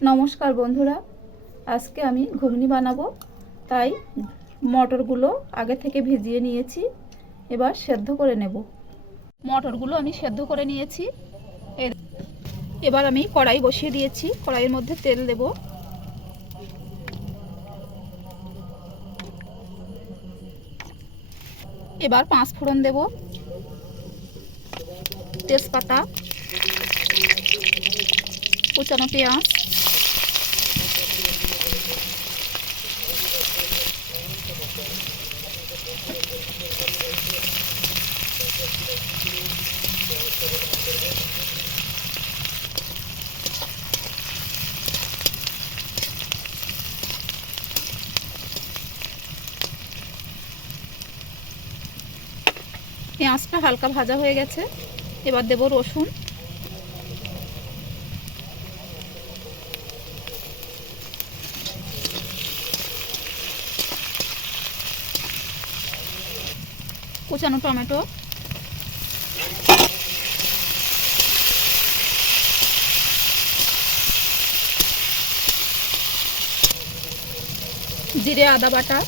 নমস্কার বন্ধুরা, আজকে আমি ঘুগনি বানাবো। তাই মটরগুলো আগে থেকে ভিজিয়ে নিয়েছি, এবার সেদ্ধ করে নেব। মটরগুলো আমি সেদ্ধ করে নিয়েছি। এবার আমি কড়াই বসিয়ে দিয়েছি, কড়াইয়ের মধ্যে তেল দেব। এবার 5 ফোড়ন দেব, তেজপাতা, কুচানো পেঁয়াজ, পেঁয়াজটা হালকা ভাজা হয়ে গেছে। এবার দেব রসুন, কুচানো টমেটো, জিরে আদা বাটা,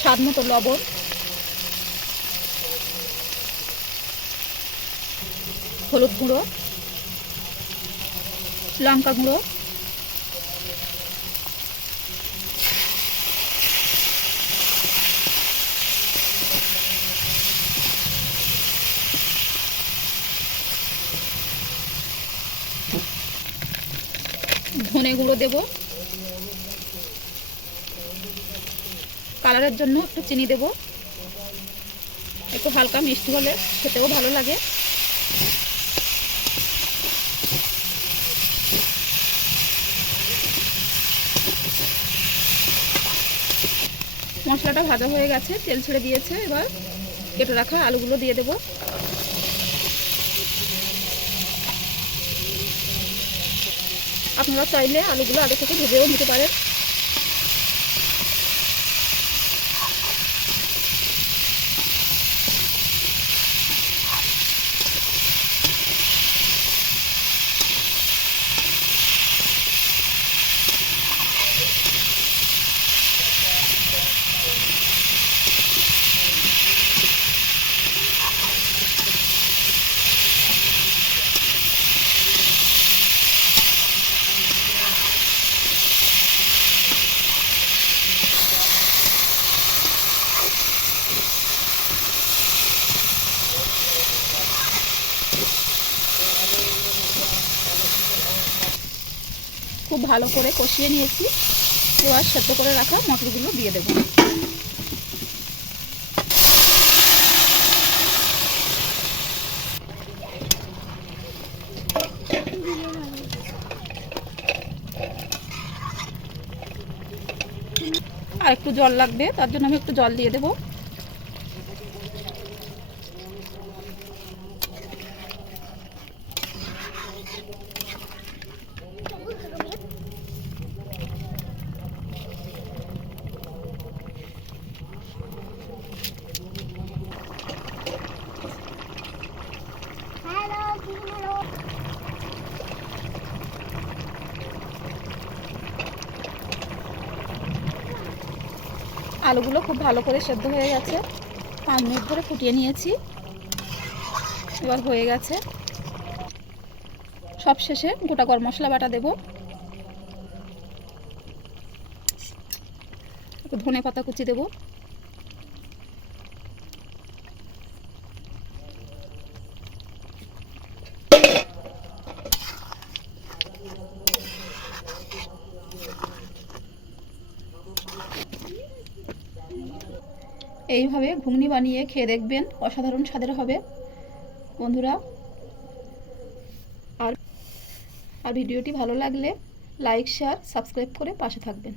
স্বাদ মতো লবণ, হলুদ গুঁড়ো, লঙ্কা গুঁড়ো, ধনে গুঁড়ো দেব, কালারের জন্য একটু চিনি দেব। একটু হালকা মিষ্টি হলে খেতেও ভালো লাগে। মশলাটা ভাজা হয়ে গেছে, তেল ছেড়ে দিয়েছে। এবার কেটে রাখা আলুগুলো দিয়ে দেব। আপনারা চাইলে আলুগুলো আগে থেকে ভেজেও নিতে পারেন। খুব ভালো করে কষিয়ে নিয়েছি। এবার সেদ্ধ করে রাখা মটরগুলো দিয়ে দেব। আর একটু জল লাগবে, তার জন্য আমি একটু জল দিয়ে দেব। আলুগুলো খুব ভালো করে সেদ্ধ হয়ে গেছে। 5 মিনিট ধরে ফুটিয়ে নিয়েছি, এবার হয়ে গেছে। সব শেষে গোটা গরম মশলা বাটা দেব, একটু ধনে পাতা কুচি দেব। এইভাবে ঘুগনি বানিয়ে খেয়ে দেখবেন, অসাধারণ স্বাদের হবে বন্ধুরা। আর ভিডিওটি ভালো লাগলে লাইক, শেয়ার, সাবস্ক্রাইব করে পাশে থাকবেন।